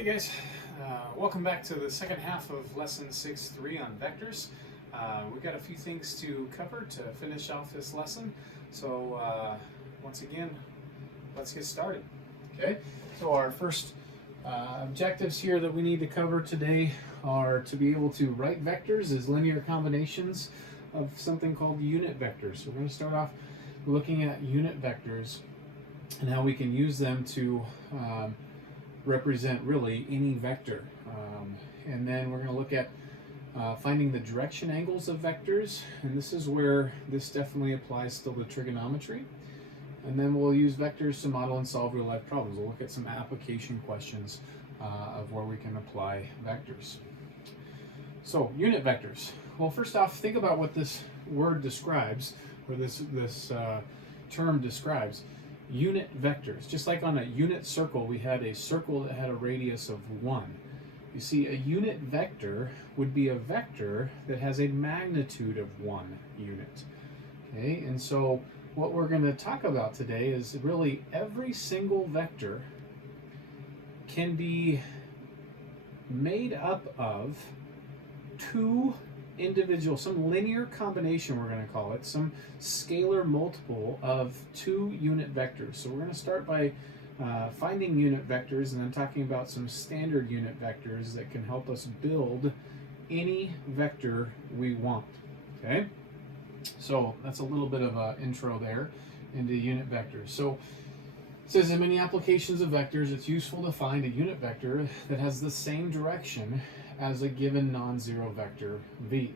Hey guys, welcome back to the second half of lesson 6.3 on vectors. We've got a few things to cover to finish off this lesson, so once again, let's get started. Okay, so our first objectives here that we need to cover today are to be able to write vectors as linear combinations of something called unit vectors. So we're going to start off looking at unit vectors and how we can use them to represent really any vector. And then we're going to look at finding the direction angles of vectors, and this is where this definitely applies still to trigonometry. And then we'll use vectors to model and solve real life problems. We'll look at some application questions of where we can apply vectors. So unit vectors. Well, first off, think about what this word describes, or this term describes. Unit vectors. Just like on a unit circle, we had a circle that had a radius of 1. You see, a unit vector would be a vector that has a magnitude of 1 unit. Okay, and so what we're going to talk about today is really every single vector can be made up of two individual, some linear combination, we're going to call it, some scalar multiple of two unit vectors. So we're going to start by finding unit vectors and then talking about some standard unit vectors that can help us build any vector we want. Okay, so that's a little bit of an intro there into unit vectors. So it says in many applications of vectors, it's useful to find a unit vector that has the same direction as a given non-zero vector v.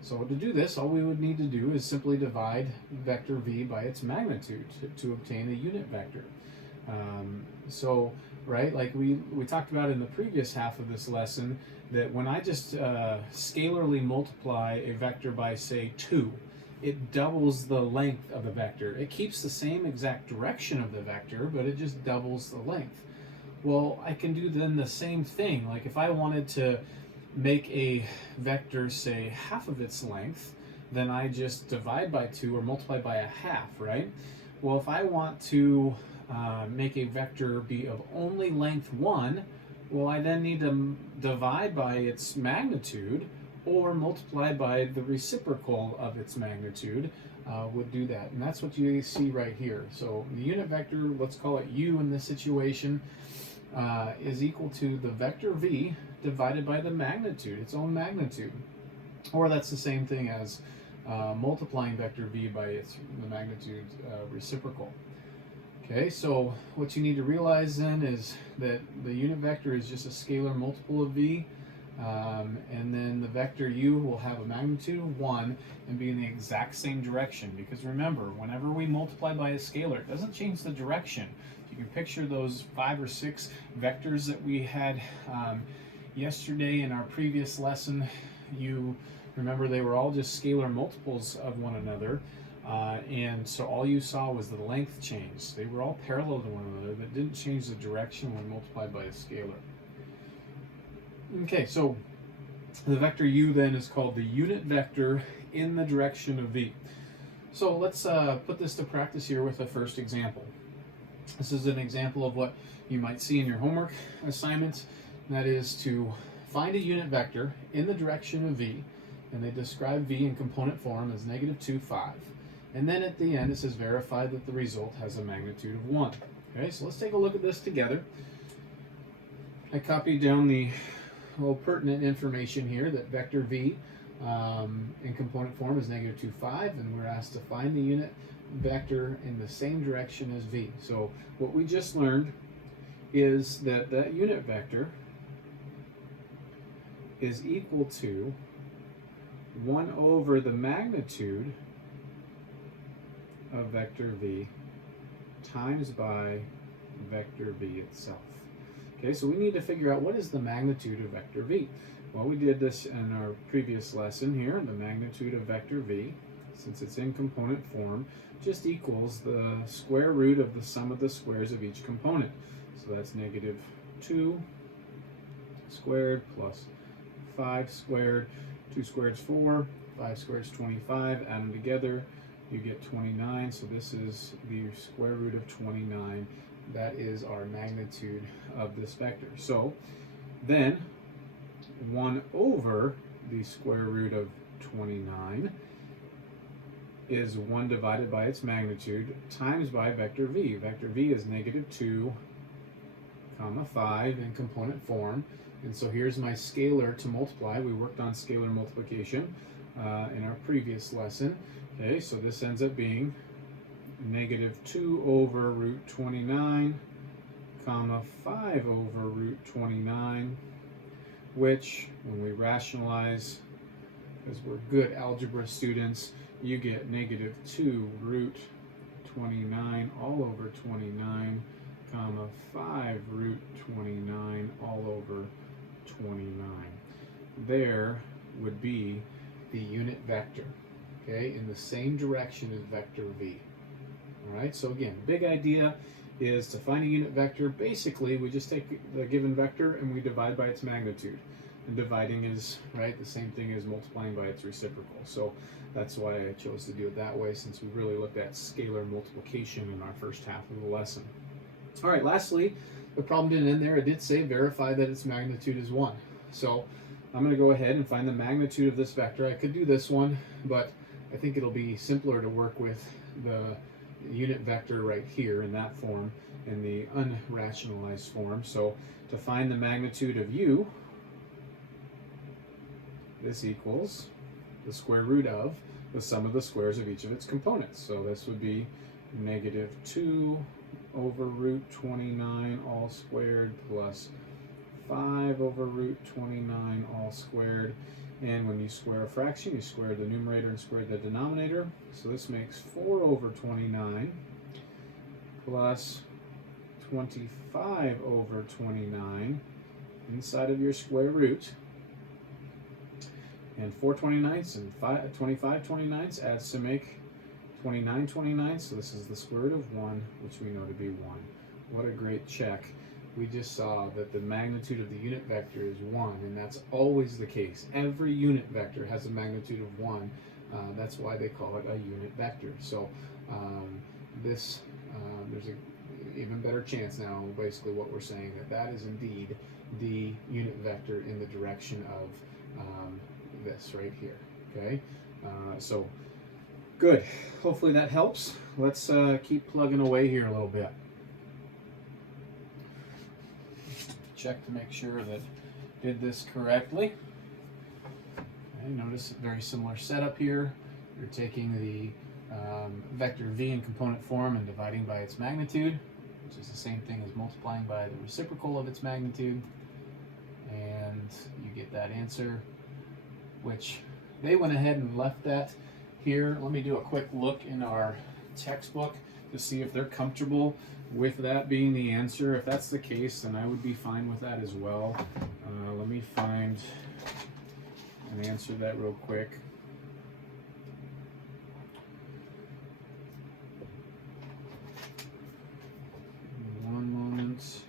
So to do this, all we would need to do is simply divide vector v by its magnitude to obtain a unit vector. Right, like we talked about in the previous half of this lesson, that when I just scalarly multiply a vector by, say, 2, it doubles the length of the vector. It keeps the same exact direction of the vector, but it just doubles the length. Well, I can do then the same thing. Like if I wanted to make a vector, say, half of its length, then I just divide by 2 or multiply by a half, right? Well, if I want to make a vector be of only length 1, well, I then need to divide by its magnitude or multiply by the reciprocal of its magnitude would do that. And that's what you see right here. So the unit vector, let's call it u in this situation, is equal to the vector v divided by the magnitude, its own magnitude. Or that's the same thing as multiplying vector v by the magnitude reciprocal. Okay, so what you need to realize then is that the unit vector is just a scalar multiple of v, and then the vector u will have a magnitude of 1 and be in the exact same direction. Because remember, whenever we multiply by a scalar, it doesn't change the direction. You can picture those 5 or 6 vectors that we had yesterday in our previous lesson. You remember they were all just scalar multiples of one another, and so all you saw was the length change. They were all parallel to one another, but didn't change the direction when multiplied by a scalar. Okay, so the vector u then is called the unit vector in the direction of v. So let's put this to practice here with a first example. This is an example of what you might see in your homework assignment. That is to find a unit vector in the direction of v, and they describe v in component form as -2, 5. And then at the end it says verify that the result has a magnitude of 1. Okay, so let's take a look at this together. I copied down the pertinent information here that vector v in component form is -2, 5, and we're asked to find the unit vector in the same direction as v. So what we just learned is that that unit vector is equal to 1 over the magnitude of vector v times by vector v itself. Okay, so we need to figure out what is the magnitude of vector v. Well, we did this in our previous lesson here. The magnitude of vector v, since it's in component form, just equals the square root of the sum of the squares of each component. So that's -2 squared plus 5 squared. 2 squared is 4, 5 squared is 25. Add them together, you get 29. So this is the square root of 29 that is our magnitude of this vector. So then 1 over the square root of 29 is 1 divided by its magnitude times by vector v. Vector v is -2, 5 in component form. And so here's my scalar to multiply. We worked on scalar multiplication in our previous lesson. Okay, so this ends up being -2 over root 29, 5 over root 29, which, when we rationalize, because we're good algebra students, you get -2 root 29 all over 29, 5 root 29 all over 29. There would be the unit vector, okay, in the same direction as vector v. All right, so again, big idea is to find a unit vector. Basically, we just take the given vector and we divide by its magnitude. And dividing is, right, the same thing as multiplying by its reciprocal. So that's why I chose to do it that way, since we really looked at scalar multiplication in our first half of the lesson. All right, lastly, the problem didn't end there. It did say verify that its magnitude is 1. So I'm going to go ahead and find the magnitude of this vector. I could do this one, but I think it'll be simpler to work with the unit vector right here in that form, in the unrationalized form. So to find the magnitude of u, this equals the square root of the sum of the squares of each of its components. So this would be -2 over root 29 all squared plus 5 over root 29 all squared. And when you square a fraction, you square the numerator and square the denominator. So this makes 4 over 29 plus 25 over 29 inside of your square root. And 4 29ths and 25 29ths adds to make 29 29. So this is the square root of 1, which we know to be 1. What a great check. We just saw that the magnitude of the unit vector is 1, and that's always the case. Every unit vector has a magnitude of 1. That's why they call it a unit vector. So there's an even better chance now, basically what we're saying, that is indeed the unit vector in the direction of this right here. Okay, so good. Hopefully that helps. Let's keep plugging away here a little bit. Check to make sure that did this correctly. Okay, notice a very similar setup here. You're taking the vector v in component form and dividing by its magnitude, which is the same thing as multiplying by the reciprocal of its magnitude, and you get that answer, which they went ahead and left that here. Let me do a quick look in our textbook to see if they're comfortable with that being the answer. If that's the case, then I would be fine with that as well. Let me find and answer that real quick. One moment.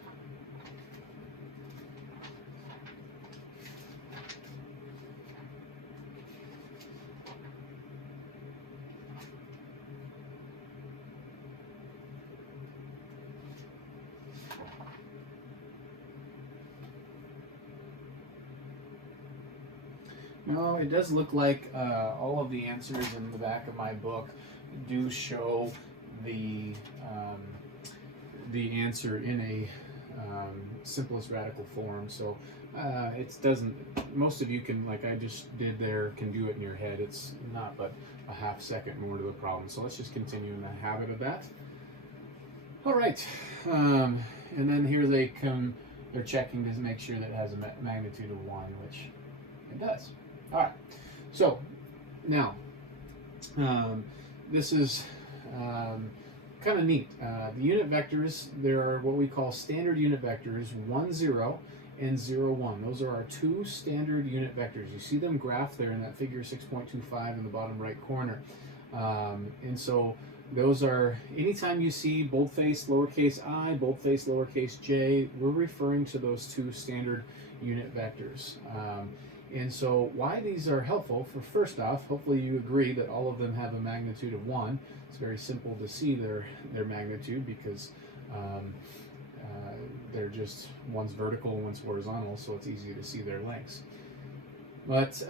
No, it does look like all of the answers in the back of my book do show the answer in a simplest radical form. So it doesn't. Most of you can, like I just did there, can do it in your head. It's not but a half second more to the problem. So let's just continue in the habit of that. All right, and then here they come. They're checking to make sure that it has a magnitude of 1, which it does. All right, so now this is kind of neat. The unit vectors, there are what we call standard unit vectors, 1, 0, and 0, 1. Those are our two standard unit vectors. You see them graphed there in that figure 6.25 in the bottom right corner. And so those are, anytime you see boldface lowercase I, boldface lowercase j, we're referring to those two standard unit vectors. And so why these are helpful, for first off, hopefully you agree that all of them have a magnitude of 1. It's very simple to see their magnitude because They're just, one's vertical, one's horizontal, so it's easy to see their lengths. But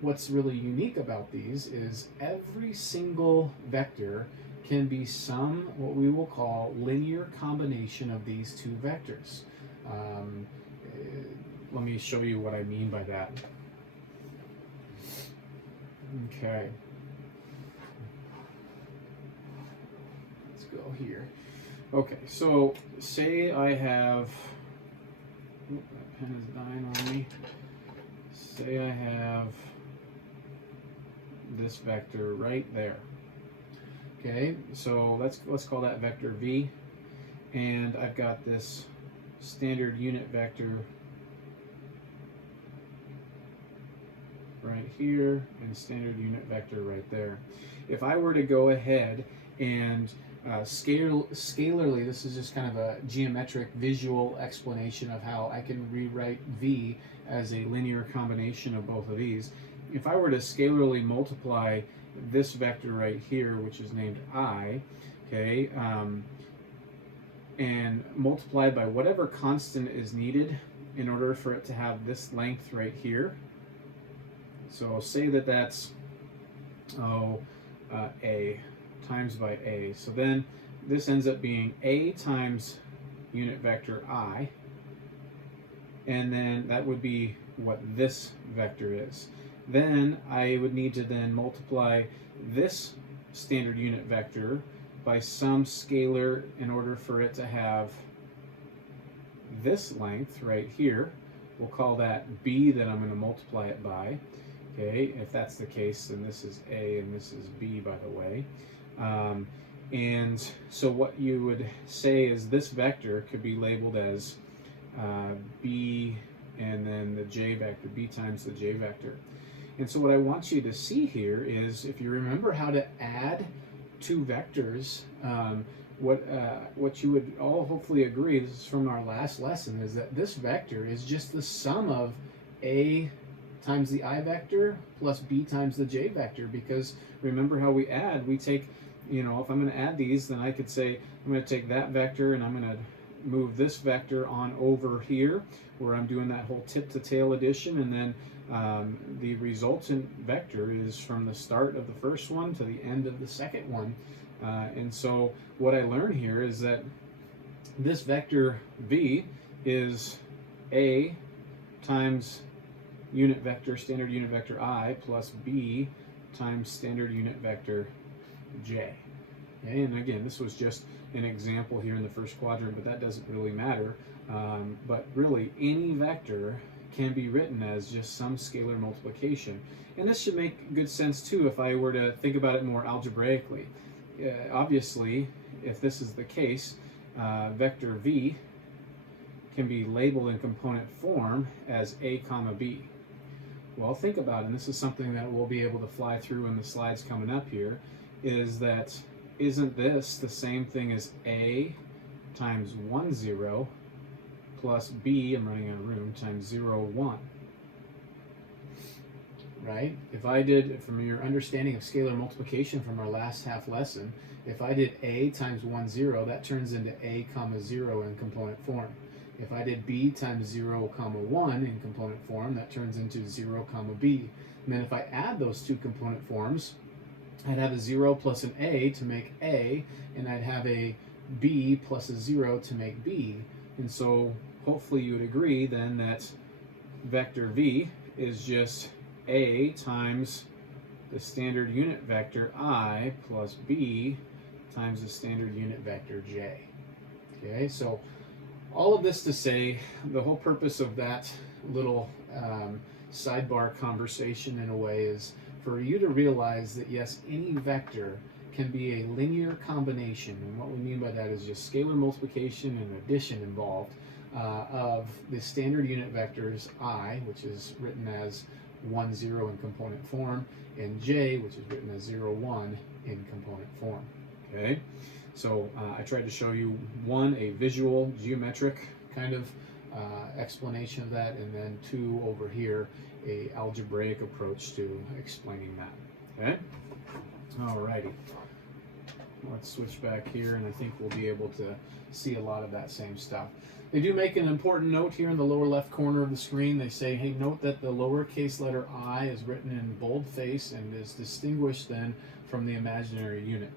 what's really unique about these is every single vector can be some, what we will call, linear combination of these two vectors. Let me show you what I mean by that. Okay. Let's go here. Okay, so say I have, that pen is dying on me. Say I have this vector right there. Okay, so let's call that vector v, and I've got this standard unit vector right here and standard unit vector right there. If I were to go ahead and scalarly, this is just kind of a geometric visual explanation of how I can rewrite v as a linear combination of both of these. If I were to scalarly multiply this vector right here, which is named I, okay, and multiply by whatever constant is needed in order for it to have this length right here. So say that that's a times by a. So then this ends up being a times unit vector I, and then that would be what this vector is. Then I would need to then multiply this standard unit vector by some scalar in order for it to have this length right here. We'll call that b that I'm going to multiply it by. Okay, if that's the case, then this is a and this is b, by the way. And so what you would say is this vector could be labeled as b and then the j vector, b times the j vector. And so what I want you to see here is, if you remember how to add two vectors, what you would all hopefully agree, this is from our last lesson, is that this vector is just the sum of a times the I vector plus b times the j vector, because remember how we add, we take, you know, if I'm going to add these, then I could say I'm going to take that vector and I'm going to move this vector on over here where I'm doing that whole tip to tail addition, and then the resultant vector is from the start of the first one to the end of the second one. And so what I learn here is that this vector v is a times unit vector, standard unit vector I, plus b times standard unit vector j. Okay, and again, this was just an example here in the first quadrant, but that doesn't really matter. But really, any vector can be written as just some scalar multiplication. And this should make good sense too if I were to think about it more algebraically. Obviously, if this is the case, vector v can be labeled in component form as a comma b. Well, think about it, and this is something that we'll be able to fly through in the slides coming up here, is that isn't this the same thing as a times 1, 0 plus b, I'm running out of room, times 0, 1? Right? If I did, from your understanding of scalar multiplication from our last half lesson, if I did a times 1, 0, that turns into a comma 0 in component form. If I did b times 0 comma 1 in component form, that turns into 0 comma b. And then if I add those two component forms, I'd have a 0 plus an a to make a, and I'd have a b plus a 0 to make b. And so hopefully you would agree then that vector v is just a times the standard unit vector I plus b times the standard unit vector j. Okay, so all of this to say, the whole purpose of that little sidebar conversation in a way is for you to realize that yes, any vector can be a linear combination, and what we mean by that is just scalar multiplication and addition involved of the standard unit vectors I, which is written as 1, 0 in component form, and j, which is written as 0, 1 in component form. Okay, so I tried to show you one, a visual geometric kind of explanation of that, and then two, over here, a algebraic approach to explaining that. Okay, alrighty. let's switch back here, and I think we'll be able to see a lot of that same stuff. They do make an important note here in the lower left corner of the screen. They say, hey, note that the lowercase letter I is written in boldface and is distinguished then from the imaginary unit.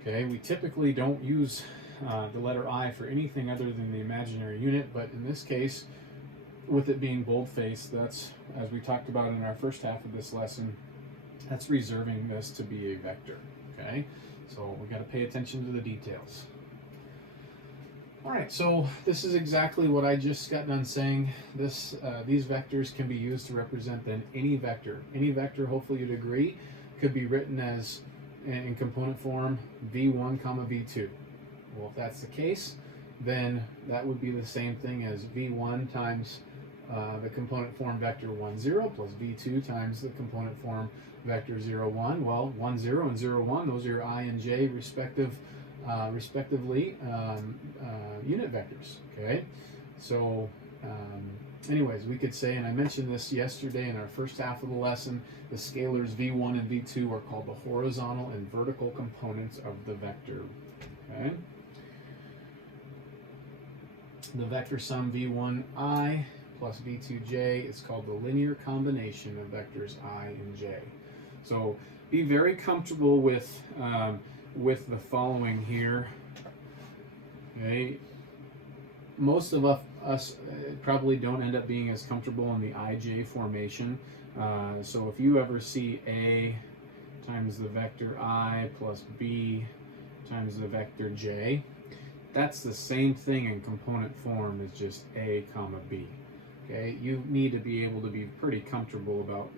Okay, we typically don't use the letter I for anything other than the imaginary unit, but in this case, with it being boldface, that's, as we talked about in our first half of this lesson, that's reserving this to be a vector. Okay, so we got to pay attention to the details. All right, so this is exactly what I just got done saying. These vectors can be used to represent then any vector. Any vector, hopefully you'd agree, could be written as, in component form, v1 comma v2. Well, if that's the case, then that would be the same thing as v1 times the component form vector 1, 0 plus v2 times the component form vector 0, 1. Well, 1, 0 and 0, 1, those are your I and j respectively unit vectors. Okay, so anyways, we could say, and I mentioned this yesterday in our first half of the lesson, the scalars v1 and v2 are called the horizontal and vertical components of the vector. Okay, the vector sum v1i plus v2j is called the linear combination of vectors I and j. So be very comfortable with the following here. Okay, most of us probably don't end up being as comfortable in the IJ formation. So if you ever see A times the vector I plus B times the vector j, that's the same thing in component form as just A comma B. Okay, you need to be able to be pretty comfortable about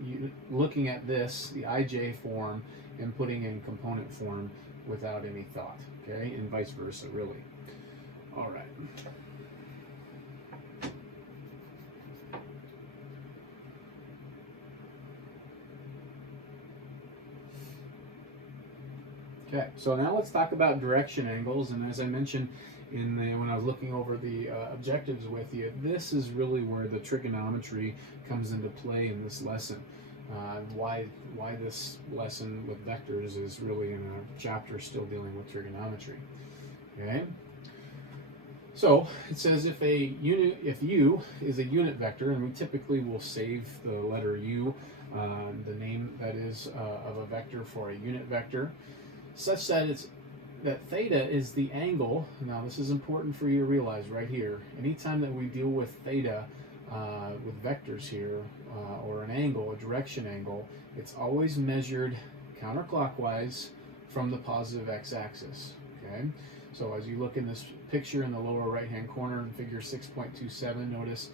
looking at this, the IJ form, and putting in component form without any thought. Okay, and vice versa, really. All right. Okay, so now let's talk about direction angles, and as I mentioned when I was looking over the objectives with you, this is really where the trigonometry comes into play in this lesson. Why this lesson with vectors is really in a chapter still dealing with trigonometry. Okay, so it says if u is a unit vector, and we typically will save the letter u, the name that is of a vector for a unit vector, such that theta is the angle. Now this is important for you to realize right here. Anytime that we deal with theta with vectors here, or an angle, a direction angle, it's always measured counterclockwise from the positive x-axis. Okay, so as you look in this picture in the lower right hand corner in figure 6.27, notice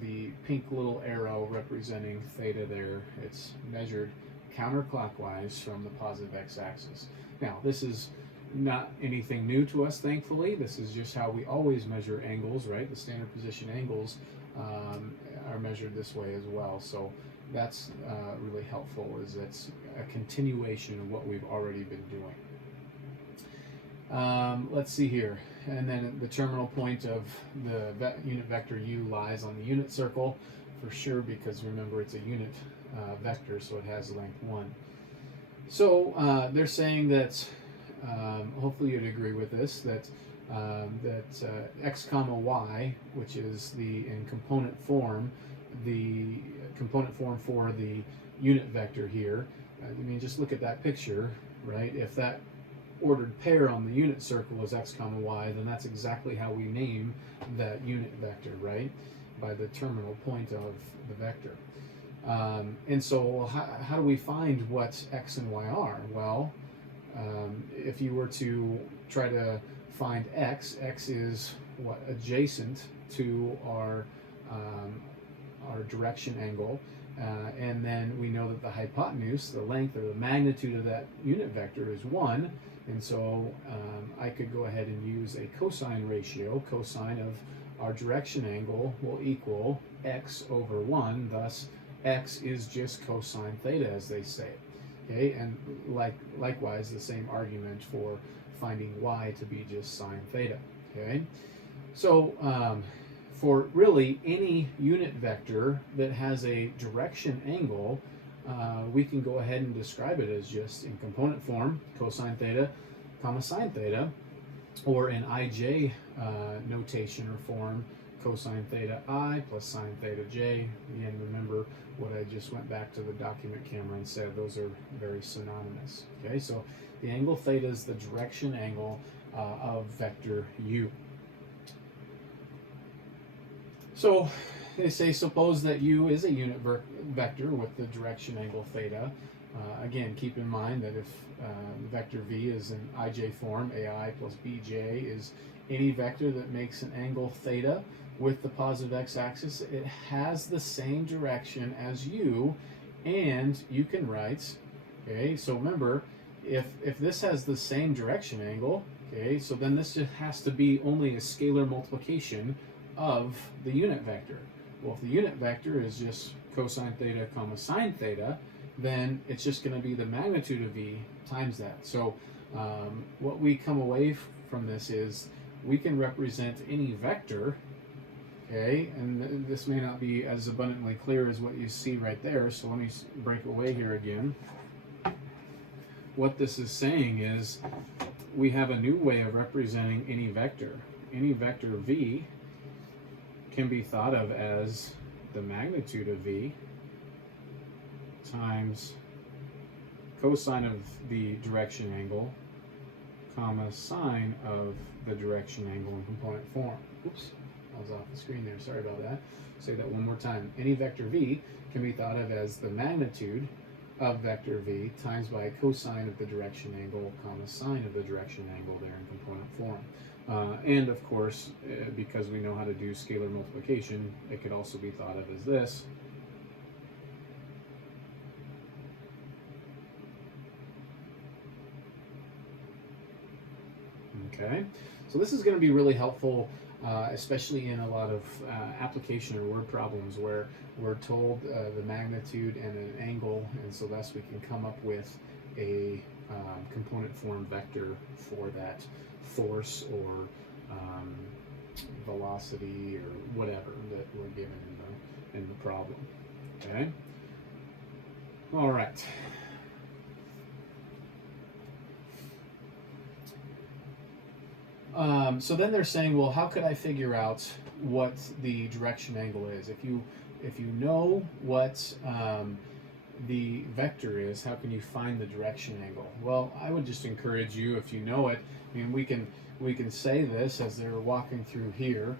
the pink little arrow representing theta there. It's measured counterclockwise from the positive x-axis. Now this is not anything new to us, thankfully. This is just how we always measure angles, right? The standard position angles are measured this way as well. So that's really helpful, as it's a continuation of what we've already been doing. Let's see here. And then the terminal point of the unit vector u lies on the unit circle for sure, because remember it's a unit vector, so it has length 1. So they're saying that, hopefully you'd agree with this, that x comma y, which is in component form, the component form for the unit vector here. I mean, just look at that picture, right? If that ordered pair on the unit circle is x comma y, then that's exactly how we name that unit vector, right? By the terminal point of the vector. And so how do we find what x and y are? Well, if you were to try to find x is what, adjacent to our direction angle, and then we know that the hypotenuse, the length or the magnitude of that unit vector, is 1, and so I could go ahead and use a cosine ratio. Cosine of our direction angle will equal x over 1, thus x is just cosine theta, as they say. Okay, and likewise the same argument for finding y to be just sine theta. Okay, so for really any unit vector that has a direction angle, we can go ahead and describe it as just in component form cosine theta comma sine theta, or in ij notation or form, cosine theta I plus sine theta j. Again, remember what I just went back to the document camera and said, those are very synonymous. Okay, so the angle theta is the direction angle of vector u. So they say, suppose that u is a unit vector with the direction angle theta. Again, keep in mind that if vector v is in ij form, ai plus bj is any vector that makes an angle theta with the positive x-axis, it has the same direction as u, and you can write, okay, so remember, if this has the same direction angle, okay, so then this just has to be only a scalar multiplication of the unit vector. Well, if the unit vector is just cosine theta comma sine theta, then it's just going to be the magnitude of v times that. So what we come away from this is we can represent any vector, okay, and this may not be as abundantly clear as what you see right there, so let me break away here again. What this is saying is we have a new way of representing any vector. Any vector v can be thought of as the magnitude of v times cosine of the direction angle, comma sine of the direction angle in component form. Oops, I was off the screen there, sorry about that. Say that one more time. Any vector v can be thought of as the magnitude of vector v times by cosine of the direction angle, comma sine of the direction angle there in component form. And of course, because we know how to do scalar multiplication, it could also be thought of as this. Okay, so this is going to be really helpful, especially in a lot of application or word problems where we're told the magnitude and an angle, and so thus we can come up with a component form vector for that force or velocity or whatever that we're given in the problem. Okay, all right. So then they're saying, well, how could I figure out what the direction angle is? If you know what the vector is, how can you find the direction angle? Well, I would just encourage you, if you know it, I mean, we can say this as they're walking through here,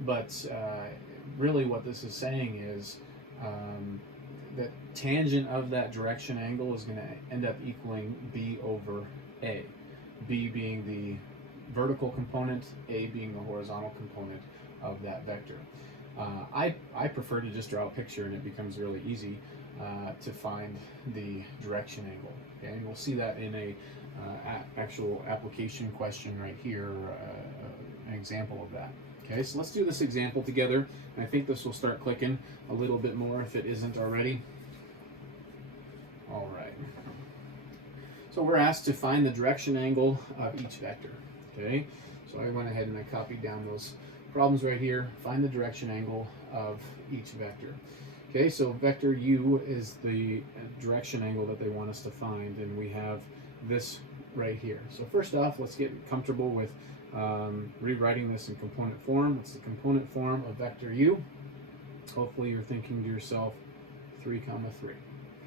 but really what this is saying is that tangent of that direction angle is going to end up equaling b over a, b being the vertical component, a being the horizontal component of that vector. I prefer to just draw a picture, and it becomes really easy to find the direction angle. Okay, and we'll see that in a actual application question right here, an example of that. Okay, so let's do this example together. And I think this will start clicking a little bit more if it isn't already. All right. So we're asked to find the direction angle of each vector. Okay, so I went ahead and I copied down those problems right here. Find the direction angle of each vector. Okay, so vector u is the direction angle that they want us to find, and we have this right here. So first off, let's get comfortable with rewriting this in component form. What's the component form of vector u? Hopefully you're thinking to yourself 3, 3.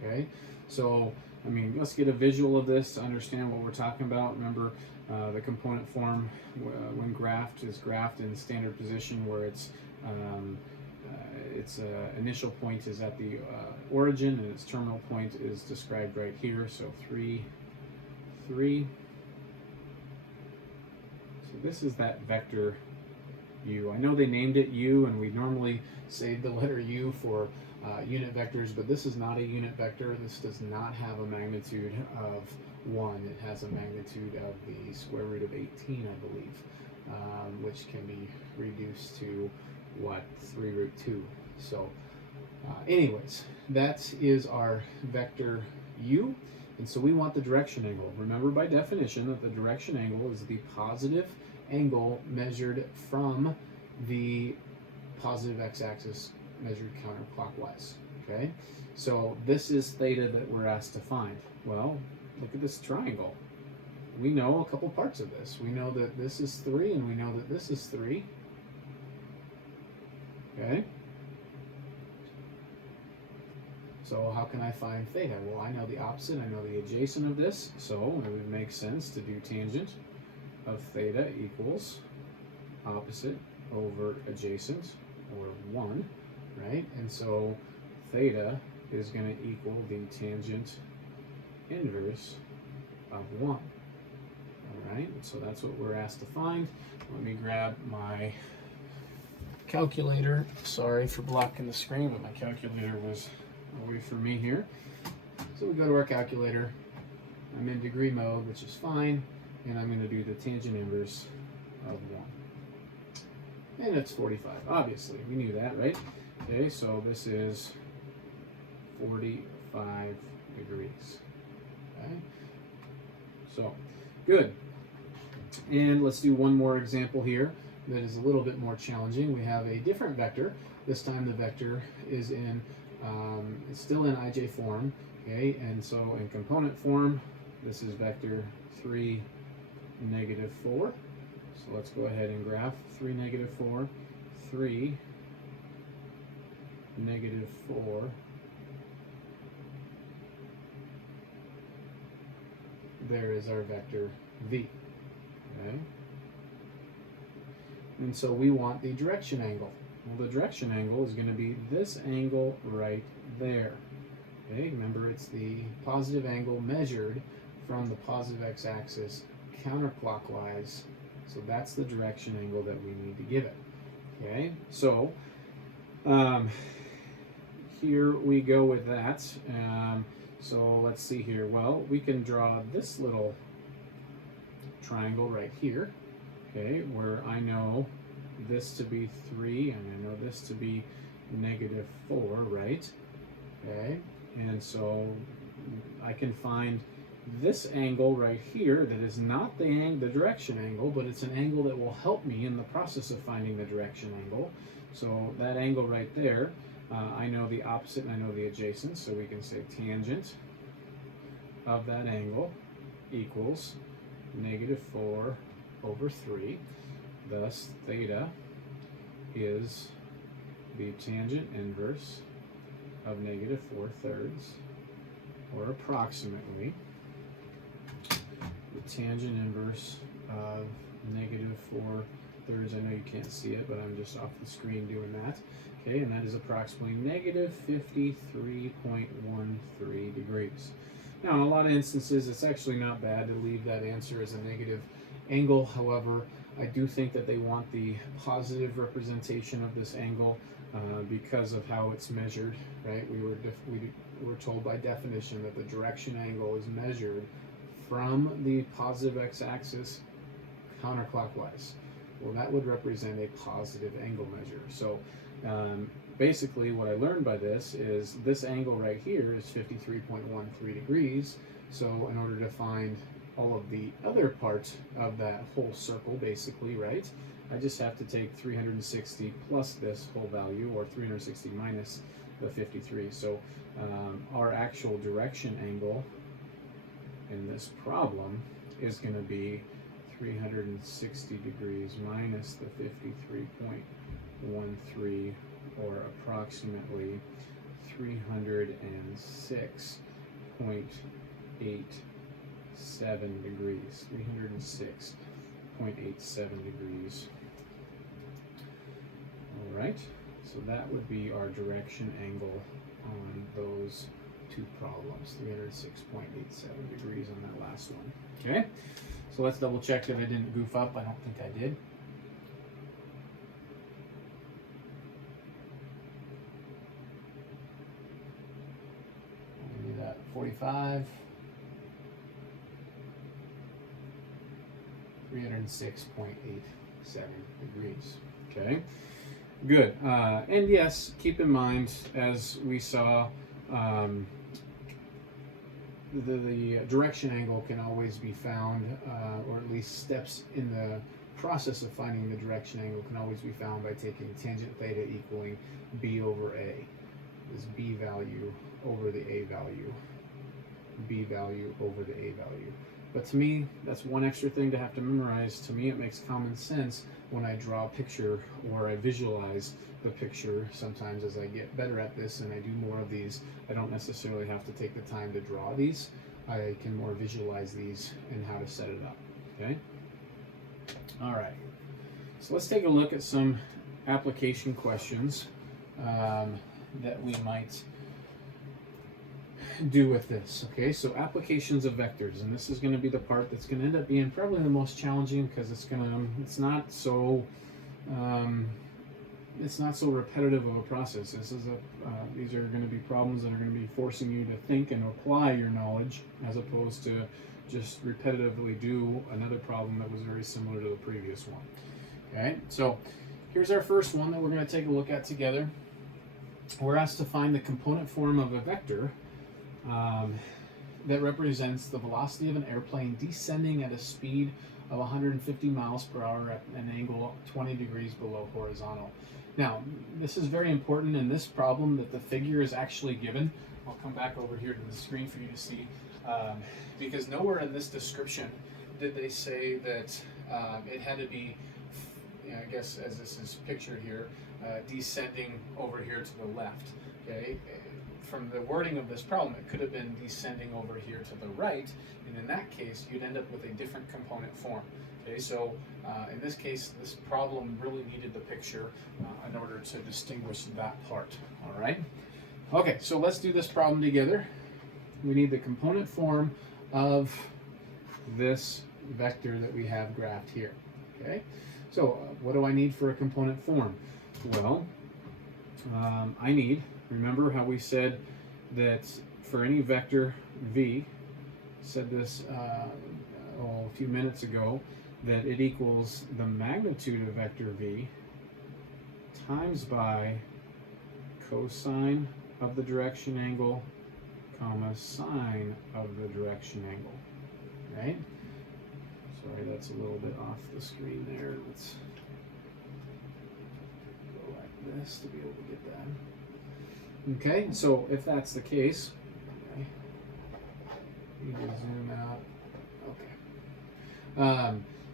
Okay, so I mean, let's get a visual of this to understand what we're talking about. Remember, the component form, when graphed, is graphed in standard position, where its initial point is at the origin, and its terminal point is described right here. So 3, 3. So this is that vector u. I know they named it u, and we normally save the letter u for unit vectors, but this is not a unit vector. This does not have a magnitude of 1. It has a magnitude of the square root of 18, I believe, which can be reduced to, what, 3 root 2. So anyways, that is our vector u, and so we want the direction angle. Remember, by definition, that the direction angle is the positive angle measured from the positive x-axis measured counterclockwise. Okay, so this is theta that we're asked to find. Well, look at this triangle. we know a couple parts of this. We know that this is 3, and we know that this is 3. Okay? So how can I find theta? Well, I know the opposite, I know the adjacent of this, so it would make sense to do tangent of theta equals opposite over adjacent, or 1, right? And so theta is going to equal the tangent inverse of 1. All right, so that's what we're asked to find. Let me grab my calculator. Sorry for blocking the screen, but my calculator was away from me here. So we go to our calculator. I'm in degree mode, which is fine, and I'm going to do the tangent inverse of 1. And it's 45, obviously. We knew that, right? Okay, so this is 45 degrees. Okay, so good. And let's do one more example here that is a little bit more challenging. We have a different vector. This time the vector is in, it's still in ij form. Okay, and so in component form, this is vector 3, negative 4. So let's go ahead and graph 3, negative 4, 3, negative 4, there is our vector v. Okay? And so we want the direction angle. Well, the direction angle is going to be this angle right there. Okay? Remember, it's the positive angle measured from the positive x-axis counterclockwise. So that's the direction angle that we need to give it. Okay? So here we go with that. So let's see here. Well, we can draw this little triangle right here, okay, where I know this to be 3 and I know this to be negative 4, right? Okay, and so I can find this angle right here that is not the direction angle, but it's an angle that will help me in the process of finding the direction angle. So that angle right there, I know the opposite and I know the adjacent, so we can say tangent of that angle equals negative 4 over 3. Thus, theta is the tangent inverse of negative 4/3, or approximately the tangent inverse of negative 4/3. I know you can't see it, but I'm just off the screen doing that. Okay, and that is approximately negative 53.13 degrees. Now, in a lot of instances, it's actually not bad to leave that answer as a negative angle. However, I do think that they want the positive representation of this angle because of how it's measured, right? We were told by definition that the direction angle is measured from the positive x-axis counterclockwise. Well, that would represent a positive angle measure. So basically what I learned by this is this angle right here is 53.13 degrees. So in order to find all of the other parts of that whole circle, basically, right, I just have to take 360 plus this whole value, or 360 minus the 53. So our actual direction angle in this problem is going to be 360 degrees minus the 53.13, or approximately 306.87 degrees. 306.87 degrees. All right, so that would be our direction angle on those two problems, 306.87 degrees on that last one. Okay, so let's double check that I didn't goof up. I don't think I did. I'll do that 45. 306.87 degrees. Okay, good. And yes, keep in mind, as we saw, the direction angle can always be found, or at least steps in the process of finding the direction angle can always be found by taking tangent theta equaling b over a. This b value over the a value, b value over the a value. But to me, that's one extra thing to have to memorize. To me, it makes common sense when I draw a picture or I visualize the picture. Sometimes as I get better at this and I do more of these, I don't necessarily have to take the time to draw these. I can more visualize these and how to set it up. Okay? All right. So let's take a look at some application questions that we might do with this. Okay, so applications of vectors, and this is going to be the part that's going to end up being probably the most challenging, because it's not so repetitive of a process. These are going to be problems that are going to be forcing you to think and apply your knowledge, as opposed to just repetitively do another problem that was very similar to the previous one. Okay, so here's our first one that we're going to take a look at together. We're asked to find the component form of a vector that represents the velocity of an airplane descending at a speed of 150 miles per hour at an angle 20 degrees below horizontal. Now, this is very important in this problem that the figure is actually given. I'll come back over here to the screen for you to see, because nowhere in this description did they say that it had to be, I guess as this is pictured here, descending over here to the left. Okay, from the wording of this problem, it could have been descending over here to the right, and in that case, you'd end up with a different component form. Okay, so in this case, this problem really needed the picture in order to distinguish that part. All right. Okay, so let's do this problem together. We need the component form of this vector that we have graphed here. Okay, so what do I need for a component form? Well, I need, remember how we said that for any vector v, said this a few minutes ago, that it equals the magnitude of vector v times by cosine of the direction angle, comma, sine of the direction angle, right? Sorry, that's a little bit off the screen there. Let's go like this to be able to get that. Okay, so if that's the case, okay, need to zoom out. Okay.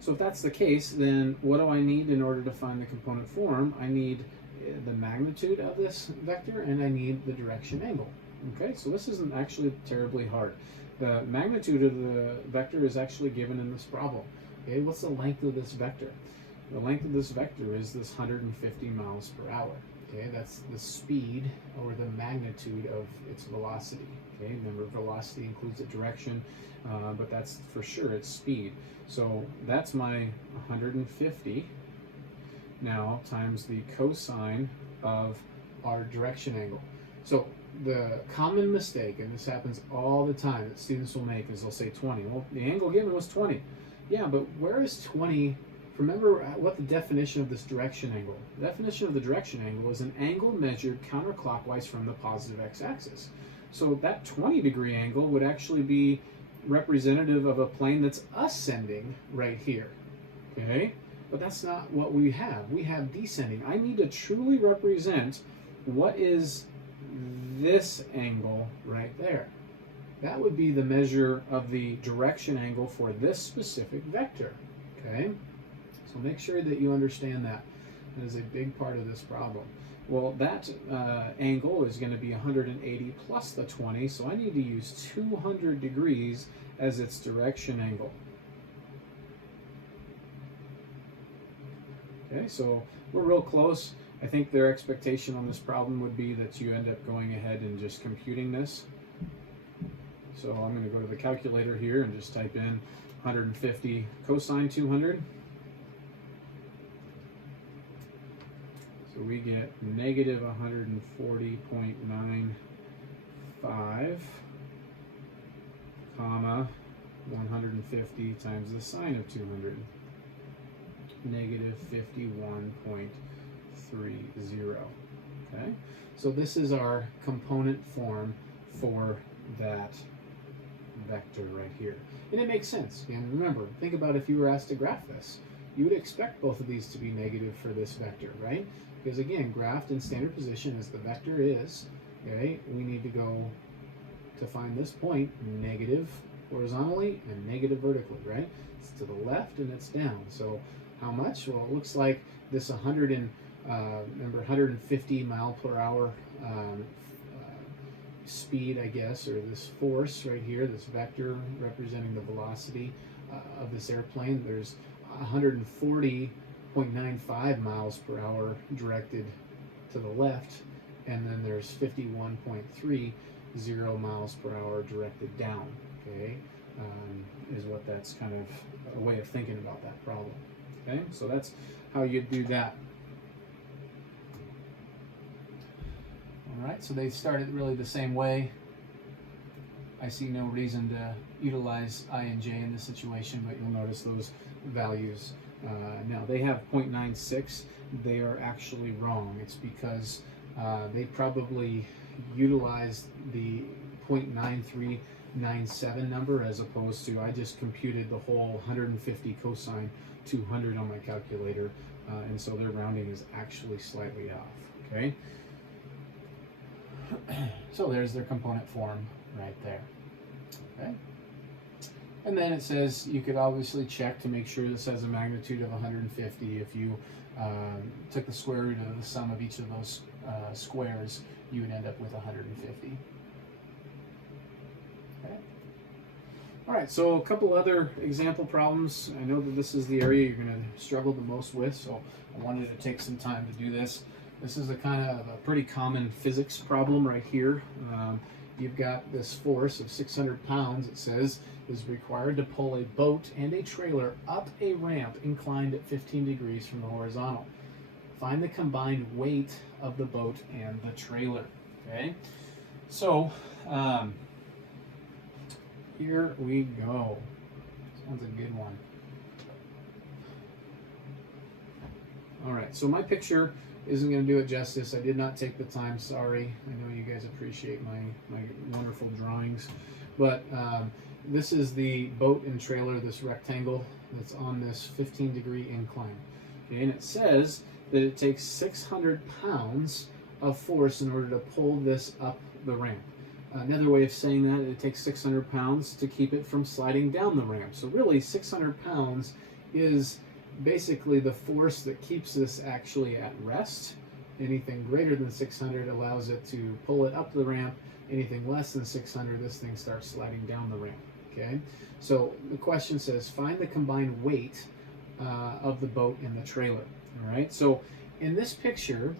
So if that's the case, then what do I need in order to find the component form? I need the magnitude of this vector, and I need the direction angle. Okay, so this isn't actually terribly hard. The magnitude of the vector is actually given in this problem. Okay, what's the length of this vector? The length of this vector is this 150 miles per hour. Okay, that's the speed or the magnitude of its velocity. Okay, remember velocity includes the direction, but that's for sure its speed. So that's my 150 now times the cosine of our direction angle. So the common mistake, and this happens all the time that students will make, is they'll say 20. Well, the angle given was 20. Yeah, but where is 20? Remember what the definition of this direction angle. The definition of the direction angle is an angle measured counterclockwise from the positive x-axis. So that 20-degree angle would actually be representative of a plane that's ascending right here. Okay? But that's not what we have. We have descending. I need to truly represent what is this angle right there. That would be the measure of the direction angle for this specific vector. Okay? So make sure that you understand that. That is a big part of this problem. Well, that angle is going to be 180 plus the 20, so I need to use 200 degrees as its direction angle. Okay, so we're real close. I think their expectation on this problem would be that you end up going ahead and just computing this. So I'm going to go to the calculator here and just type in 150 cosine 200. So we get negative 140.95, comma, 150 times the sine of 200, negative 51.30. Okay, so this is our component form for that vector right here. And it makes sense. And remember, think about if you were asked to graph this. You would expect both of these to be negative for this vector, right? Because again, graphed in standard position as the vector is, okay, we need to go to find this point negative horizontally and negative vertically, right? It's to the left and it's down. So how much? Well, it looks like this 150 mile per hour speed, I guess, or this force right here, this vector representing the velocity of this airplane. There's 140.95 miles per hour directed to the left, and then there's 51.30 miles per hour directed down. Okay, is what that's kind of a way of thinking about that problem. Okay, so that's how you do that. All right, so they started really the same way. I see no reason to utilize I and J in this situation, but you'll notice those values. Now they have 0.96. They are actually wrong. It's because they probably utilized the 0.9397 number as opposed to, I just computed the whole 150 cosine 200 on my calculator, and so their rounding is actually slightly off. Okay, so there's their component form right there. Okay, and then it says you could obviously check to make sure this has a magnitude of 150. If you took the square root of the sum of each of those squares, you would end up with 150. Okay. All right, so a couple other example problems. I know that this is the area you're going to struggle the most with, so I wanted to take some time to do this. This is a kind of a pretty common physics problem right here. You've got this force of 600 pounds, it says, is required to pull a boat and a trailer up a ramp inclined at 15 degrees from the horizontal. Find the combined weight of the boat and the trailer. Okay, so here we go. This one's a good one. All right, so my picture isn't going to do it justice. I did not take the time, sorry. I know you guys appreciate my wonderful drawings. But this is the boat and trailer, this rectangle that's on this 15-degree incline. Okay, and it says that it takes 600 pounds of force in order to pull this up the ramp. Another way of saying that, it takes 600 pounds to keep it from sliding down the ramp. So really, 600 pounds is basically the force that keeps this actually at rest. Anything greater than 600 allows it to pull it up the ramp. Anything less than 600, this thing starts sliding down the ramp. Okay, so the question says find the combined weight of the boat and the trailer. All right, so in this picture,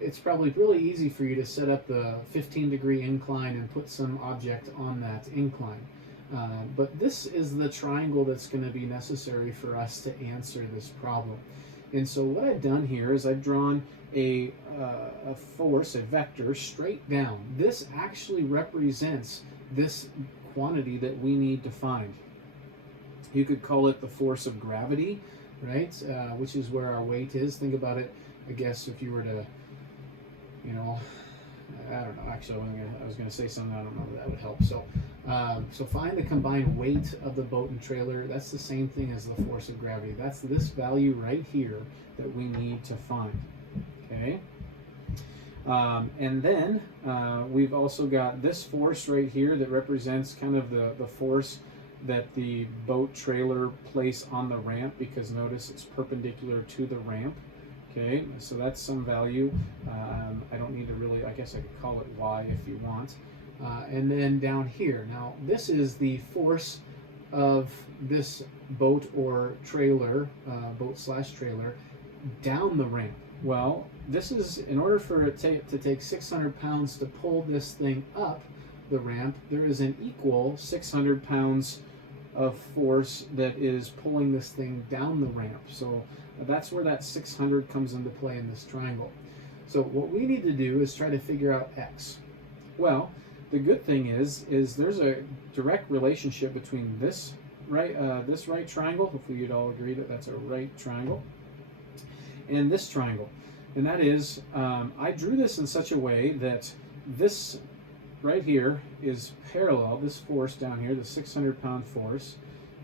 it's probably really easy for you to set up the 15-degree incline and put some object on that incline. But this is the triangle that's going to be necessary for us to answer this problem. And so what I've done here is I've drawn a force, a vector, straight down. This actually represents this quantity that we need to find. You could call it the force of gravity, right? Which is where our weight is. Think about it, I guess, if you were to, you know, I don't know. Actually, I was going to say something. I don't know if that would help. So, so find the combined weight of the boat and trailer. That's the same thing as the force of gravity. That's this value right here that we need to find. Okay. And then we've also got this force right here that represents kind of the force that the boat trailer place on the ramp, because notice it's perpendicular to the ramp. Okay, so that's some value. I don't need to really, I guess I could call it Y if you want. And then down here, now this is the force of this boat or trailer, boat/trailer, down the ramp. Well, this is, in order for it to take 600 pounds to pull this thing up the ramp, there is an equal 600 pounds of force that is pulling this thing down the ramp. So that's where that 600 comes into play in this triangle. So what we need to do is try to figure out X. Well, the good thing is there's a direct relationship between this right triangle. Hopefully you'd all agree that that's a right triangle, and this triangle. And that is, I drew this in such a way that this right here is parallel, this force down here, the 600-pound force,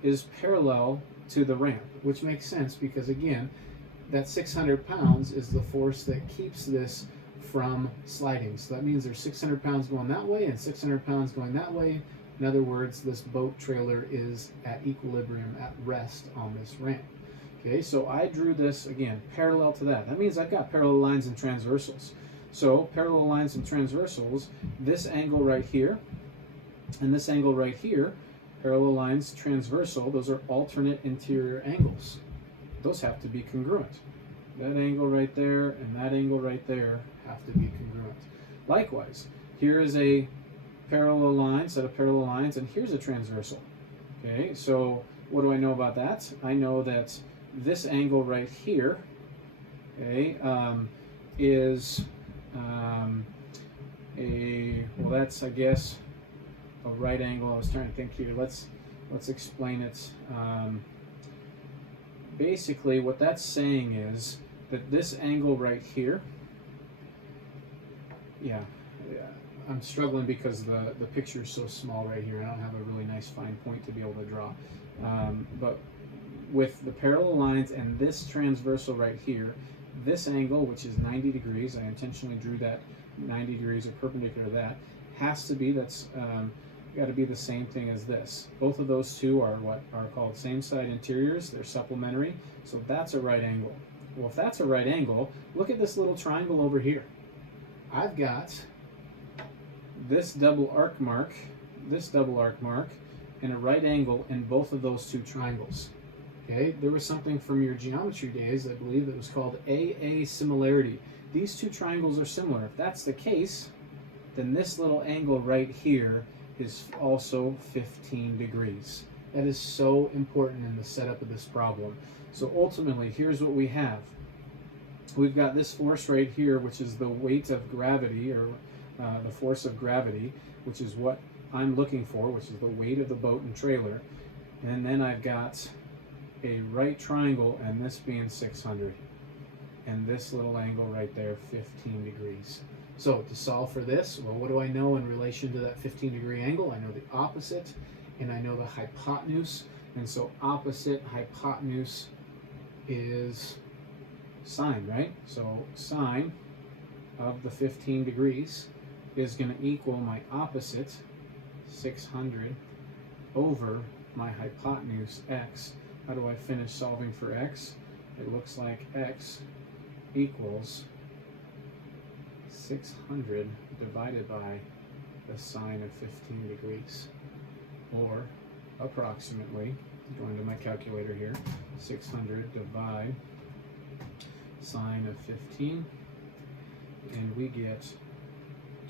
is parallel to the ramp, which makes sense because, again, that 600 pounds is the force that keeps this from sliding. So that means there's 600 pounds going that way and 600 pounds going that way. In other words, this boat trailer is at equilibrium, at rest on this ramp. Okay, so I drew this, again, parallel to that. That means I've got parallel lines and transversals. So parallel lines and transversals, this angle right here and this angle right here, parallel lines, transversal, those are alternate interior angles. Those have to be congruent. That angle right there and that angle right there have to be congruent. Likewise, here is a parallel line, set of parallel lines, and here's a transversal. Okay, so what do I know about that? I know that this angle right here, okay, is well, that's, I guess, a right angle. I was trying to think here. Let's explain it. Basically, what that's saying is that this angle right here, yeah, I'm struggling because the picture is so small right here. I don't have a really nice fine point to be able to draw. But with the parallel lines and this transversal right here, this angle, which is 90 degrees, I intentionally drew that 90 degrees or perpendicular to that, has to be, that's got to be the same thing as this. Both of those two are what are called same side interiors. They're supplementary. So that's a right angle. Well, if that's a right angle, look at this little triangle over here. I've got this double arc mark, and a right angle in both of those two triangles. Okay, there was something from your geometry days, I believe, that was called AA similarity. These two triangles are similar. If that's the case, then this little angle right here is also 15 degrees. That is so important in the setup of this problem. So ultimately, here's what we have. We've got this force right here, which is the weight of gravity, or the force of gravity, which is what I'm looking for, which is the weight of the boat and trailer. And then I've got a right triangle, and this being 600. And this little angle right there, 15 degrees. So to solve for this, well, what do I know in relation to that 15-degree angle? I know the opposite, and I know the hypotenuse. And so opposite hypotenuse is sine, right? So sine of the 15 degrees is going to equal my opposite, 600, over my hypotenuse, x. How do I finish solving for x? It looks like x equals 600 divided by the sine of 15 degrees, or approximately, going to my calculator here, 600 divide sine of 15, and we get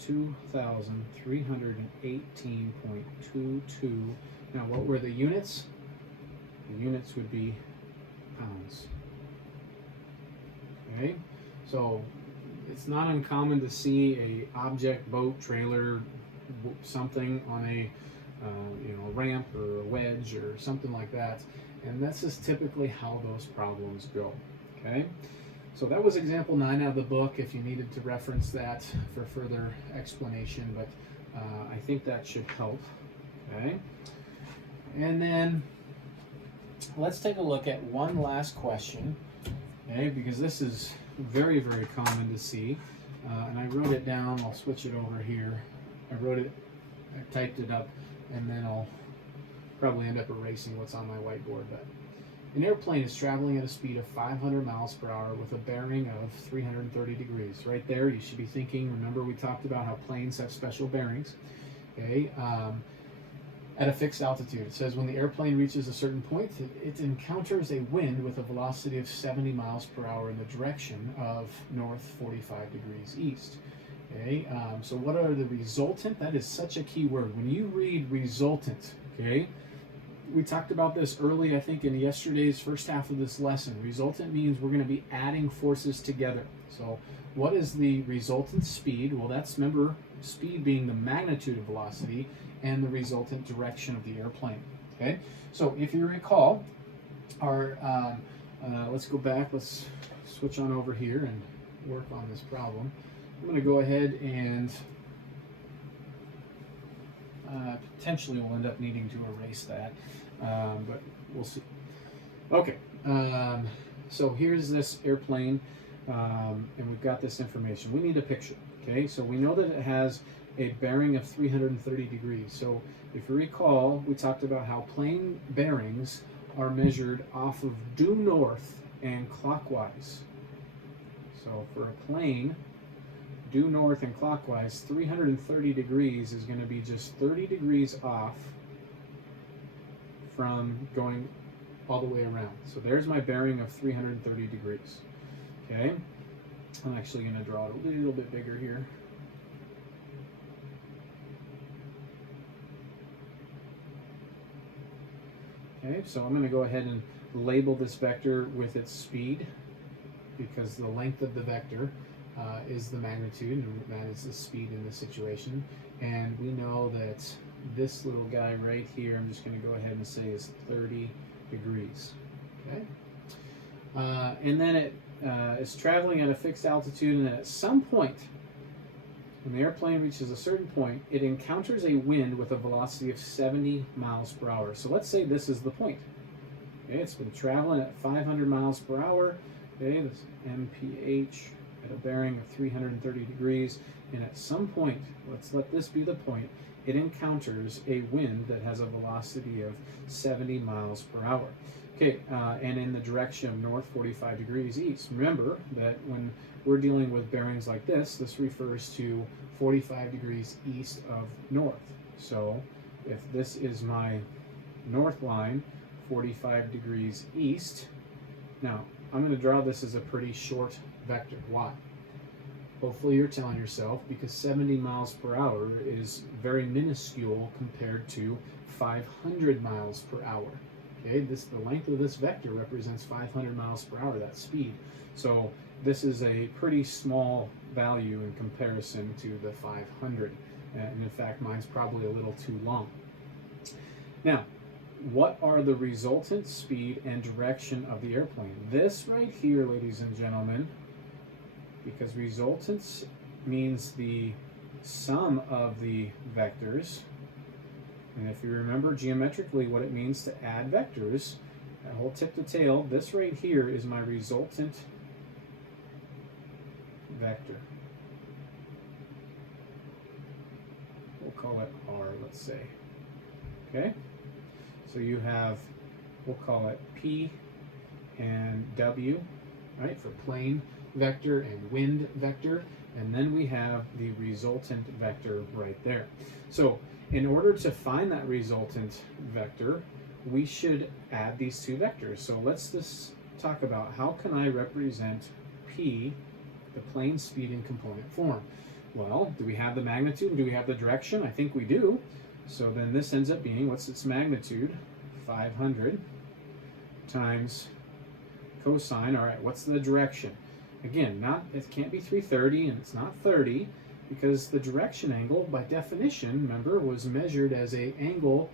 2,318.22. Now, what were the units? The units would be pounds. Okay, so it's not uncommon to see a object, boat, trailer, something on a ramp or a wedge or something like that, and this is typically how those problems go. Okay, so that was example 9 out of the book, if you needed to reference that for further explanation, but I think that should help. Okay, and then let's take a look at one last question, okay, because this is very, very common to see, and I wrote it down. I'll switch it over here. I typed it up, and then I'll probably end up erasing what's on my whiteboard. But an airplane is traveling at a speed of 500 miles per hour with a bearing of 330 degrees. Right there, you should be thinking, remember we talked about how planes have special bearings, okay? At a fixed altitude. It says when the airplane reaches a certain point, it encounters a wind with a velocity of 70 miles per hour in the direction of north 45 degrees east. Okay, so what are the resultant? That is such a key word. When you read resultant, okay, we talked about this early, I think, in yesterday's first half of this lesson. Resultant means we're going to be adding forces together. So what is the resultant speed? Well, that's, remember, speed being the magnitude of velocity, and the resultant direction of the airplane. Okay, so if you recall, our let's go back. Let's switch on over here and work on this problem. I'm going to go ahead and potentially we'll end up needing to erase that, but we'll see. Okay, so here's this airplane, and we've got this information. We need a picture. Okay, so we know that it has a bearing of 330 degrees. So if you recall, we talked about how plane bearings are measured off of due north and clockwise. So for a plane, due north and clockwise, 330 degrees is going to be just 30 degrees off from going all the way around. So there's my bearing of 330 degrees. Okay, I'm actually going to draw it a little bit bigger here. Okay, so I'm going to go ahead and label this vector with its speed, because the length of the vector is the magnitude, and that is the speed in this situation. And we know that this little guy right here, I'm just going to go ahead and say is 30 degrees. Okay, and then it is traveling at a fixed altitude, and then at some point, when the airplane reaches a certain point, it encounters a wind with a velocity of 70 miles per hour. So let's say this is the point. Okay, it's been traveling at 500 miles per hour. Okay, this MPH at a bearing of 330 degrees, and at some point, let's let this be the point, it encounters a wind that has a velocity of 70 miles per hour. Okay, and in the direction of north 45 degrees east. Remember that when we're dealing with bearings like this refers to 45 degrees east of north. So if this is my north line, 45 degrees east, now I'm going to draw this as a pretty short vector. Why? Hopefully you're telling yourself, because 70 miles per hour is very minuscule compared to 500 miles per hour. Okay, the length of this vector represents 500 miles per hour, that speed. So this is a pretty small value in comparison to the 500. And in fact, mine's probably a little too long. Now, what are the resultant speed and direction of the airplane? This right here, ladies and gentlemen, because resultants means the sum of the vectors. And if you remember geometrically what it means to add vectors, that whole tip to tail, this right here is my resultant vector. We'll call it R, let's say. Okay? So you have, we'll call it P and W, right, for plane vector and wind vector. And then we have the resultant vector right there. So in order to find that resultant vector, we should add these two vectors. So let's just talk about how can I represent P, the plane speed, in component form. Well, do we have the magnitude and do we have the direction? I think we do. So then this ends up being, what's its magnitude? 500 times cosine. All right, what's the direction? Again, it can't be 330 and it's not 30, because the direction angle, by definition, remember, was measured as an angle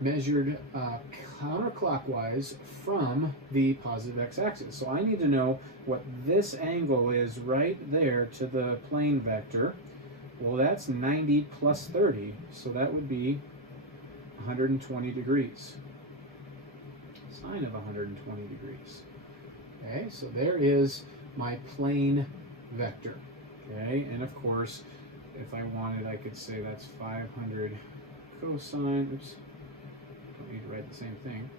measured counterclockwise from the positive x-axis. So I need to know what this angle is right there to the plane vector. Well, that's 90 plus 30, so that would be 120 degrees. Sine of 120 degrees. Okay, so there is my plane vector. Okay, and of course, if I wanted, I could say that's 500 cosine, oops, don't need to write the same thing,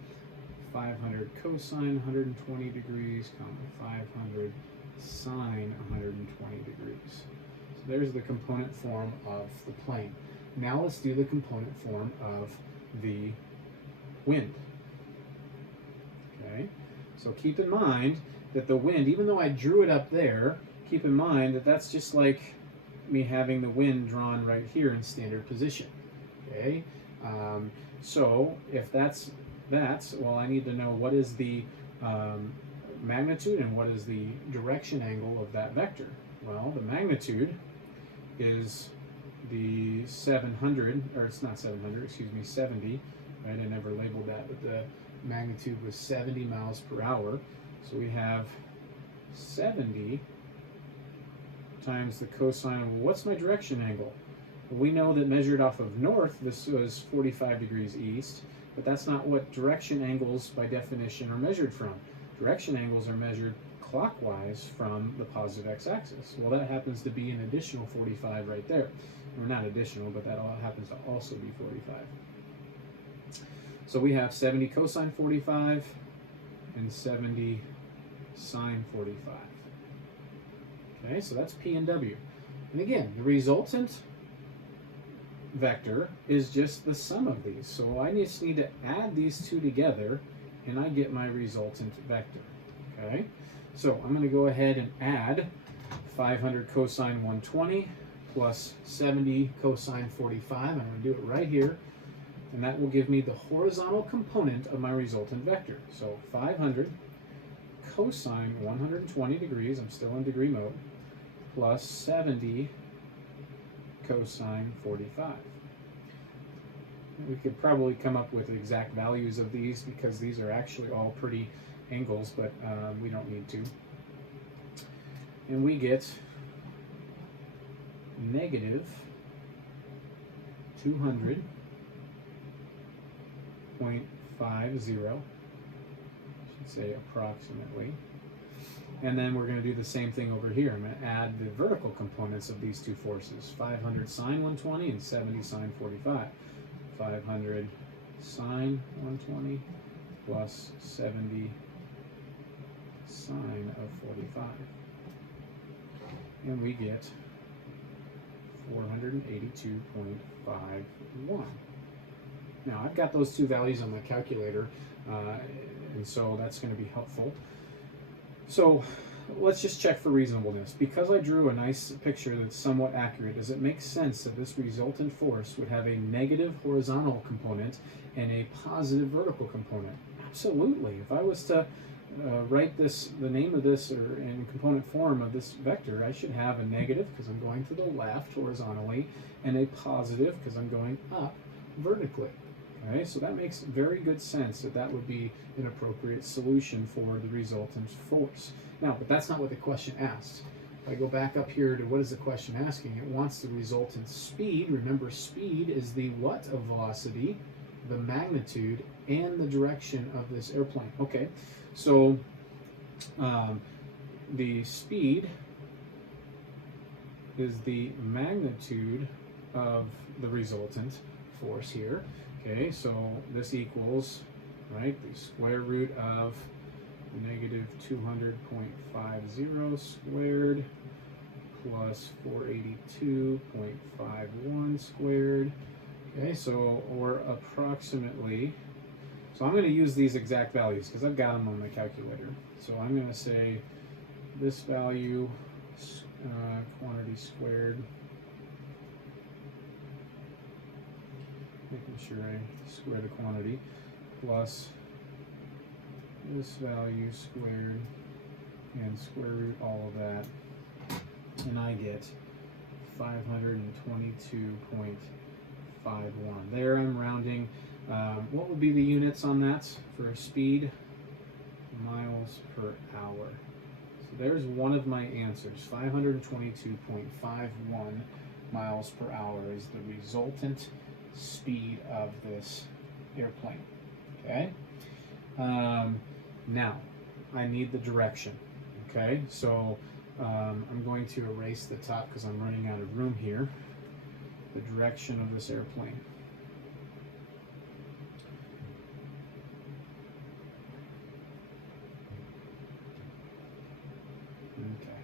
500 cosine 120 degrees, comma 500 sine 120 degrees. So there's the component form of the plane. Now let's do the component form of the wind. Okay, so keep in mind that the wind, even though I drew it up there, keep in mind that that's just like me having the wind drawn right here in standard position. Okay, so if that's well, I need to know what is the magnitude and what is the direction angle of that vector. Well, the magnitude is the 700, or it's not 700, excuse me, 70. Right, I never labeled that, but the magnitude was 70 miles per hour. So we have 70 times the cosine of, what's my direction angle? Well, we know that measured off of north, this was 45 degrees east, but that's not what direction angles by definition are measured from. Direction angles are measured clockwise from the positive x-axis. Well, that happens to be an additional 45 right there. Or not additional, but that all happens to also be 45. So we have 70 cosine 45 and 70 sine 45. Okay, so that's P and W. And again, the resultant vector is just the sum of these. So I just need to add these two together and I get my resultant vector. Okay, so I'm going to go ahead and add 500 cosine 120 plus 70 cosine 45. I'm going to do it right here. And that will give me the horizontal component of my resultant vector. So 500 cosine 120 degrees, I'm still in degree mode, plus 70 cosine 45. We could probably come up with exact values of these because these are actually all pretty angles, but we don't need to. And we get negative 200.50, should say approximately. And then we're going to do the same thing over here. I'm going to add the vertical components of these two forces, 500 sine 120 and 70 sine 45. 500 sine 120 plus 70 sine of 45. And we get 482.51. Now I've got those two values on my calculator, and so that's going to be helpful. So let's just check for reasonableness. Because I drew a nice picture that's somewhat accurate, does it make sense that this resultant force would have a negative horizontal component and a positive vertical component? Absolutely. If I was to write the name of this, or in component form of this vector, I should have a negative because I'm going to the left horizontally, and a positive because I'm going up vertically. Okay, so that makes very good sense that that would be an appropriate solution for the resultant force. Now, but that's not what the question asked. If I go back up here to what is the question asking, it wants the resultant speed. Remember, speed is the what of velocity, the magnitude, and the direction of this airplane. Okay, so the speed is the magnitude of the resultant force here. Okay, so this equals, right, the square root of negative 200.50 squared plus 482.51 squared. Okay, so, or approximately, so I'm going to use these exact values because I've got them on my calculator. So I'm going to say this value, quantity squared, making sure I square the quantity, plus this value squared, and square root all of that, and I get 522.51. There I'm rounding. What would be the units on that for speed? Miles per hour. So there's one of my answers. 522.51 miles per hour is the resultant speed of this airplane. Okay. Now I need the direction. Okay, so I'm going to erase the top because I'm running out of room here. The direction of this airplane. Okay.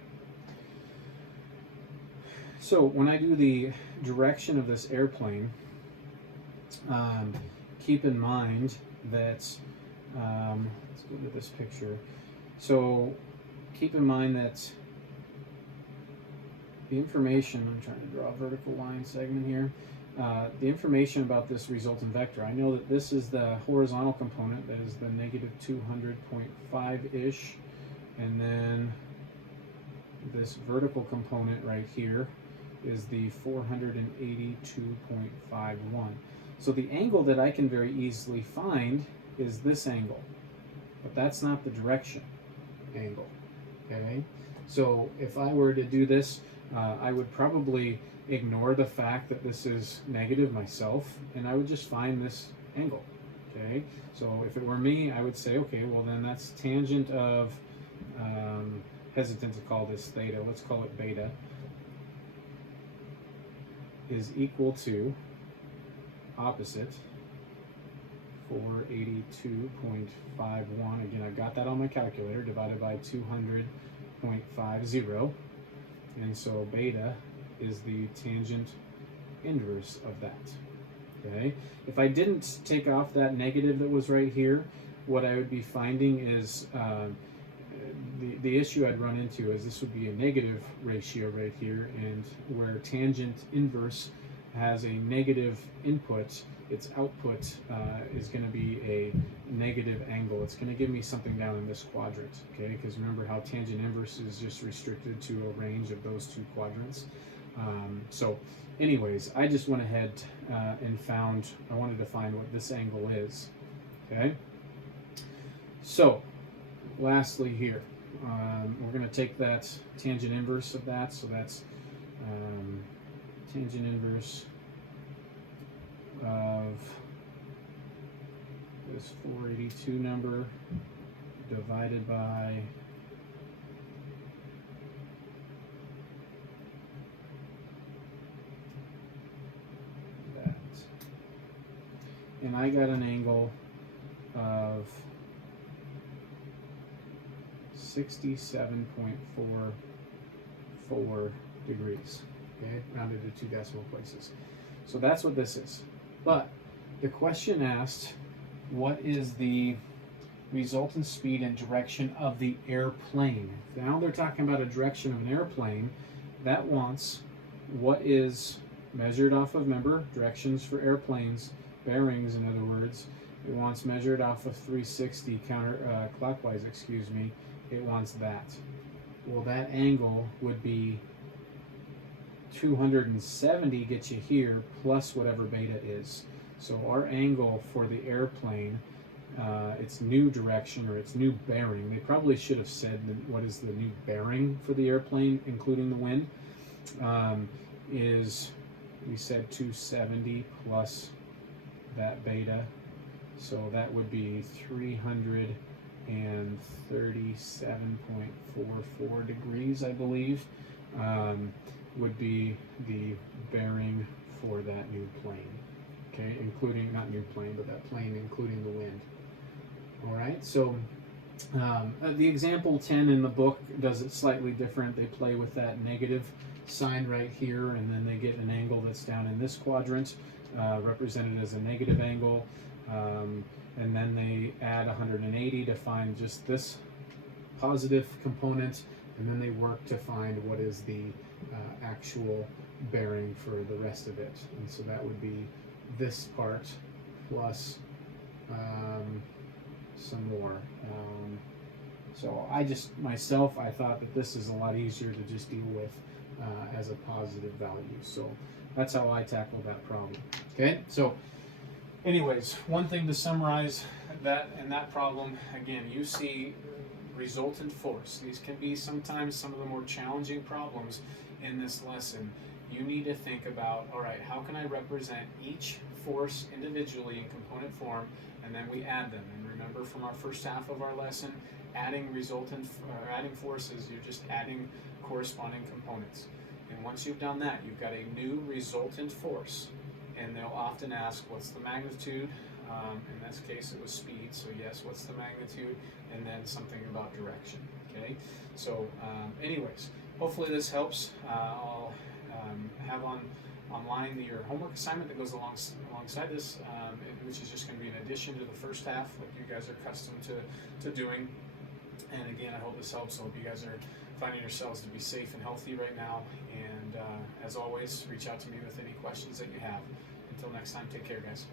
So when I do the direction of this airplane, keep in mind that, let's go to this picture. So keep in mind that the information, I'm trying to draw a vertical line segment here, the information about this resultant vector, I know that this is the horizontal component, that is the negative 200.5-ish, and then this vertical component right here is the 482.51. So the angle that I can very easily find is this angle, but that's not the direction angle. Okay, so if I were to do this, I would probably ignore the fact that this is negative myself, and I would just find this angle. Okay, so if it were me, I would say, okay, well then that's tangent of hesitant to call this theta, let's call it beta, is equal to opposite 482.51. Again, I've got that on my calculator, divided by 200.50. And so beta is the tangent inverse of that. Okay? If I didn't take off that negative that was right here, what I would be finding is the issue I'd run into is this would be a negative ratio right here, and where tangent inverse has a negative input, its output is going to be a negative angle. It's going to give me something down in this quadrant, okay? Because remember how tangent inverse is just restricted to a range of those two quadrants. So anyways, I just went ahead and I wanted to find what this angle is, okay? So lastly here, we're going to take that tangent inverse of that, so that's tangent inverse of this 482 number divided by that. And I got an angle of 67.44 degrees, okay, rounded to 2 decimal places. So that's what this is. But the question asked, what is the resultant speed and direction of the airplane? Now they're talking about a direction of an airplane. That wants what is measured off of, remember, directions for airplanes, bearings in other words. It wants measured off of 360 clockwise, excuse me. It wants that. Well, that angle would be 270 gets you here plus whatever beta is. So our angle for the airplane, its new direction or its new bearing, they probably should have said what is the new bearing for the airplane, including the wind, is, we said 270 plus that beta. So that would be 337.44 degrees, I believe, would be the bearing for that new plane. Okay, including, not new plane, but that plane including the wind. All right, so the example 10 in the book does it slightly different. They play with that negative sign right here, and then they get an angle that's down in this quadrant, represented as a negative angle, and then they add 180 to find just this positive component, and then they work to find what is the actual bearing for the rest of it. And so that would be this part plus some more. So I thought that this is a lot easier to just deal with as a positive value. So that's how I tackled that problem. Okay, so anyways, one thing to summarize that in that problem, again, you see resultant force. These can be sometimes some of the more challenging problems in this lesson. You need to think about, all right, how can I represent each force individually in component form, and then we add them. And remember from our first half of our lesson, adding forces, you're just adding corresponding components. And once you've done that, you've got a new resultant force. And they'll often ask, what's the magnitude? In this case, it was speed, so yes, what's the magnitude? And then something about direction, okay? So anyways, hopefully this helps. I'll have online your homework assignment that goes alongside this, which is just going to be in addition to the first half, like you guys are accustomed to doing. And again, I hope this helps. I hope you guys are finding yourselves to be safe and healthy right now. And as always, reach out to me with any questions that you have. Until next time, take care, guys.